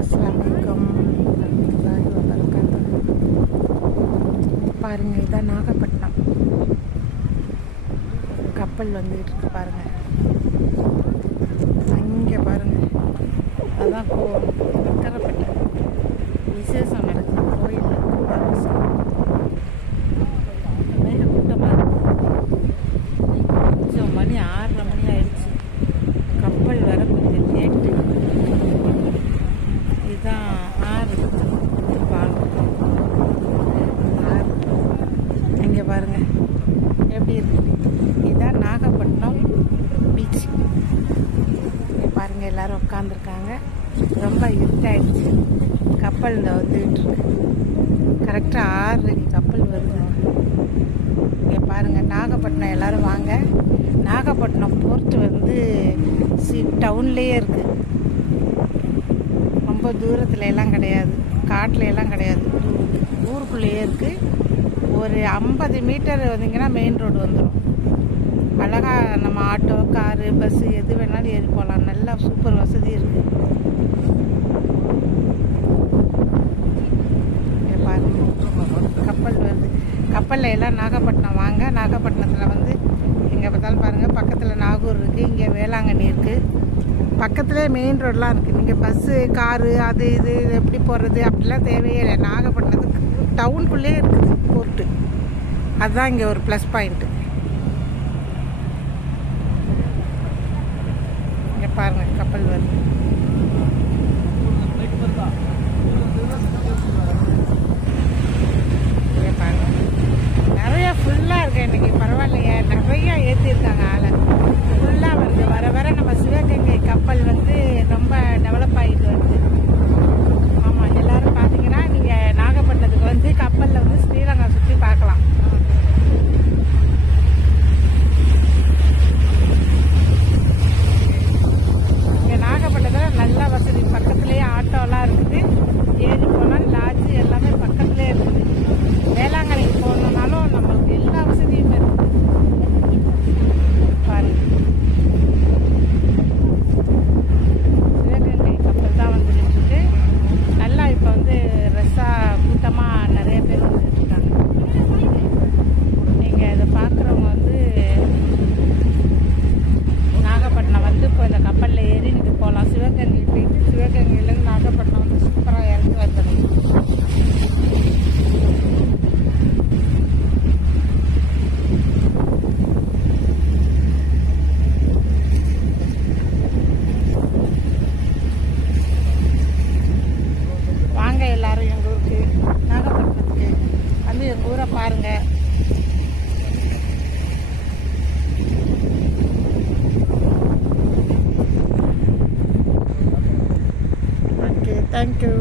அஸ்ஸலாமுஅலைக்கும் வரஹ்மத்துல்லாஹி வபரகாத்துஹு. பாருங்கள், இதான் நாகப்பட்டினம். கப்பல் வந்துக்கிட்டு இருக்கு பாருங்கள். அங்கே பாருங்கள், அதான் அக்கரைப்பட்டை விசேஷம் நடக்குது. கோயில் கூட்டமாக கொஞ்சம் மணி 6:30 மணி ஆயிடுச்சு. கப்பல் வர கொஞ்சம் லேட்டு. இதுதான் ஆறு பாலம். ஆறு இங்கே பாருங்கள் எப்படி இருக்குது. இதுதான் நாகப்பட்டினம் பீச். இங்கே பாருங்கள், எல்லோரும் உட்காந்துருக்காங்க. ரொம்ப இருட்டாயிடுச்சு. கப்பல் இந்த வந்துக்கிட்டு இருக்கு. கரெக்டாக 6:30 கப்பல் வருது. இங்கே பாருங்கள், நாகப்பட்டினம் எல்லோரும் வாங்க. நாகப்பட்டினம் போர்ட்டு வந்து டவுன்லேயே இருக்குது. ரொம்ப தூரத்தில் எல்லாம் கிடையாது, காட்டில் எல்லாம் கிடையாது, ஊருக்குள்ளேயே இருக்குது. ஒரு 50 மீட்டர் வந்தீங்கன்னா மெயின் ரோடு வந்துடும். அழகாக நம்ம ஆட்டோ, காரு, பஸ்ஸு எது வேணாலும் ஏறி போகலாம். நல்லா சூப்பர் வசதி இருக்குது. கப்பல் வருது. கப்பலில் எல்லாம் நாகப்பட்டினம் வாங்க. நாகப்பட்டினத்தில் வந்து எங்கே பார்த்தாலும் பாருங்கள், பக்கத்தில் நாகூர் இருக்குது, இங்கே வேளாங்கண்ணி இருக்குது. பக்கத்துலேயே மெயின் ரோடெலாம் இருக்குது. நீங்கள் பஸ்ஸு, காரு, அது இது எப்படி போகிறது அப்படிலாம் தேவையே இல்லை. நாகப்பட்டினத்துக்கு டவுனுக்குள்ளே இருக்குது போர்ட்டு. அதுதான் இங்கே ஒரு ப்ளஸ் பாயிண்ட்டு. இங்கே பாருங்கள், கப்பல் வருது. இங்கே பாருங்கள், நிறையா ஃபுல்லாக இருக்குது. இன்றைக்கி பரவாயில்லையே, நிறையா ஏற்றிருக்காங்க. ஆளை ஃபுல்லாக வருது. வர வர நம்ம சிவகங்கை கப்பல் வந்து ரொம்ப டெவலப் ஆகிட்டு வருது. ஆமாம், எல்லோரும் பார்த்தீங்கன்னா நீங்கள் நாகப்பட்டினத்துக்கு வந்து கப்பலில் வந்து ஸ்ரீலங்கா சுற்றி பார்க்கலாம். இங்கே நாகப்பட்டினத்தில் நல்ல வசதி. பக்கத்துலேயே ஆட்டோலாம் இருக்குது, ஏறி போனால் லாட்ஜு எல்லாமே பக்கத்துலேயே இருக்குது. வேளாங்கண்ணிக்கு போகணுன்னாலும் நம்மளுக்கு எல்லா வசதியுமே இருக்குது. பாருங்கள், சிவகங்கை கப்பல் தான் வந்துட்டு இருக்கு. நல்லா இப்போ வந்து கூட்டமாக நிறைய பேர் வந்துட்டு இருக்காங்க. நீங்கள் இதை பார்க்குறவங்க வந்து நாகப்பட்டினம் வந்து இப்போ இந்த கப்பலில் ஏறி நீங்கள் போகலாம். சிவகங்கை போயிட்டு சிவகங்கையிலேருந்து நாகப்பட்டினம் வந்து சூப்பராக இறங்கி வந்துடும். வாங்க எல்லாரும் எங்கள் ஊருக்கு, நாகப்பட்டினத்துக்கு வந்து எங்கள் ஊரை பாருங்கள். Okay, thank you.